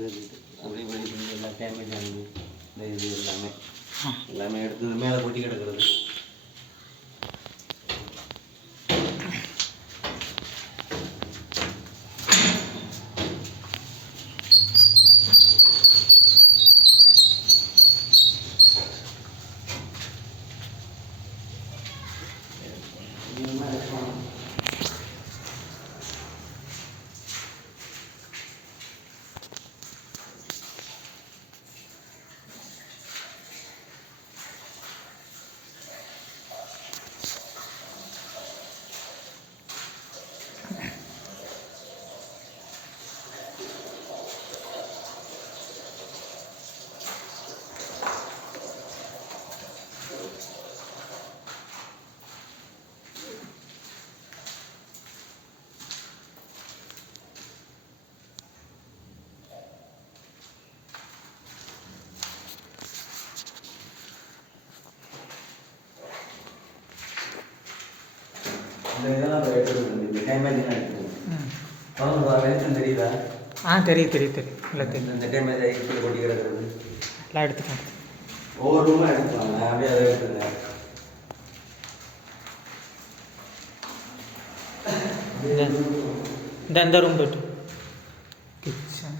அப்படி இப்படி எல்லாம் டேமேஜ் ஆகுது. இந்த இது எல்லாமே எடுத்து மேலே கொட்டி கிடக்கிறது. இந்த இதெல்லாம் எடுத்துருக்குது. இந்த டேமேஜ்லாம் எடுத்துருக்குது. வெளிச்சம் தெரியுதா? தெரியுது இல்லை தெரியும். இந்த டேமேஜ் ஆகி கொட்டி கிடக்கிறது எல்லாம் எடுத்துக்கலாம். ஒவ்வொரு ரூமாக எடுத்துக்கலாம். அப்படியே அதை எடுத்துருங்க. இந்த ரூம் போய்ட்டு கிச்சன்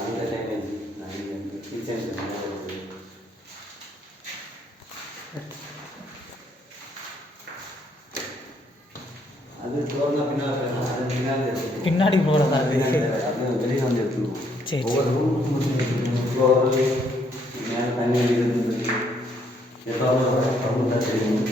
அந்த டேமேஜ் கிச்சன் அது டோர்னா பின்னாடி போகிறதா வெளியே வந்து எடுத்துருவோம். சரி ஒவ்வொரு ரூம் மேலே தண்ணி இருந்து எல்லாம் தான் தெரியும்.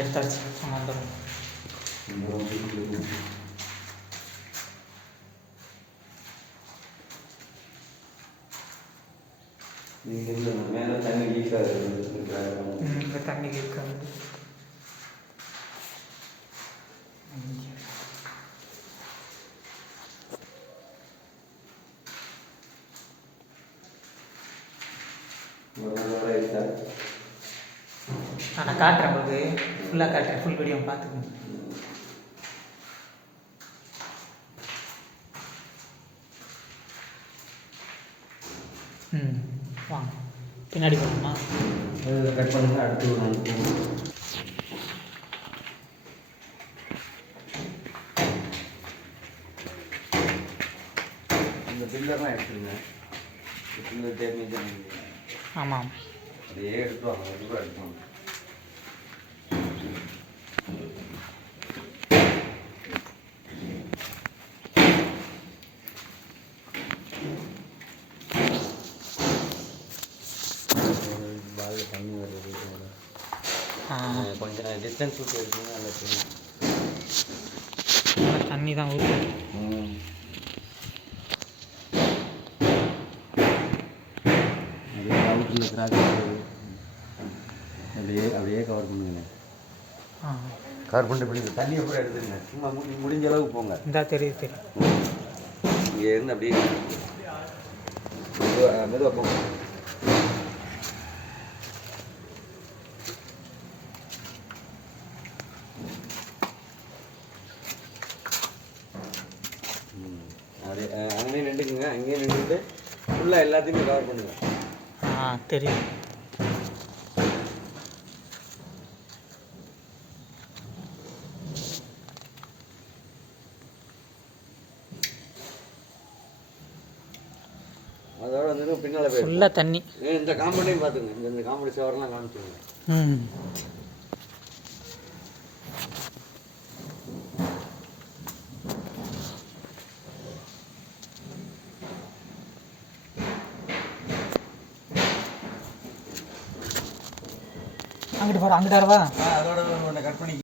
எடுத்தாச்சு. மேலே தண்ணி லீக் ஆகுது. தண்ணி லீக் ஆகுது. நான் காட்டுறேன் உங்களுக்கு, ஃபுல்லாக காட்டுறேன். ஃபுல் வீடியோ பார்த்துக்கோங்க. வாங்க பின்னாடி போகணுமா? கட் பண்ணுங்க. அடுத்து இந்த பில்லர்லாம் எடுத்துருங்க. பில்லர் டேமேஜ் ஆமாம், அப்படியே எடுத்துவாங்க. ரூபாய் எடுத்துவாங்க. தண்ணி வருது. கொஞ்சம் டிஸ்டன்ஸ் விட்டு எடுத்தீங்கன்னா நல்லா தெரியும். தண்ணி தான் ஊற்றும். அப்படியே அவுட்டில் கிராக் அப்படியே கவர் பண்ணுங்க. கவர் பண்ணிட்டு இப்படி தண்ணியை கூட எடுத்துருங்க. சும்மா முடிஞ்ச அளவுக்கு போங்க. இந்த தெரியும். இங்கே இருந்து அப்படியே மெதுவாக போங்க. அப்படியே அங்கேயே நின்றுக்குங்க. அங்கேயே நின்றுட்டு ஃபுல்லாக எல்லாத்தையுமே கவர் பண்ணுங்க. தெரியும். அதோட வந்து பின்னால் போய் ஃபுல்லாக தண்ணி. இந்த காம்பவுண்டையும் பார்த்துங்க. இந்த காம்பவுண்ட் சவரெல்லாம் காமிச்சுங்க. அங்கிட்டு போகிறோம். அங்கிட்டாரவா அதோட கட் பண்ணி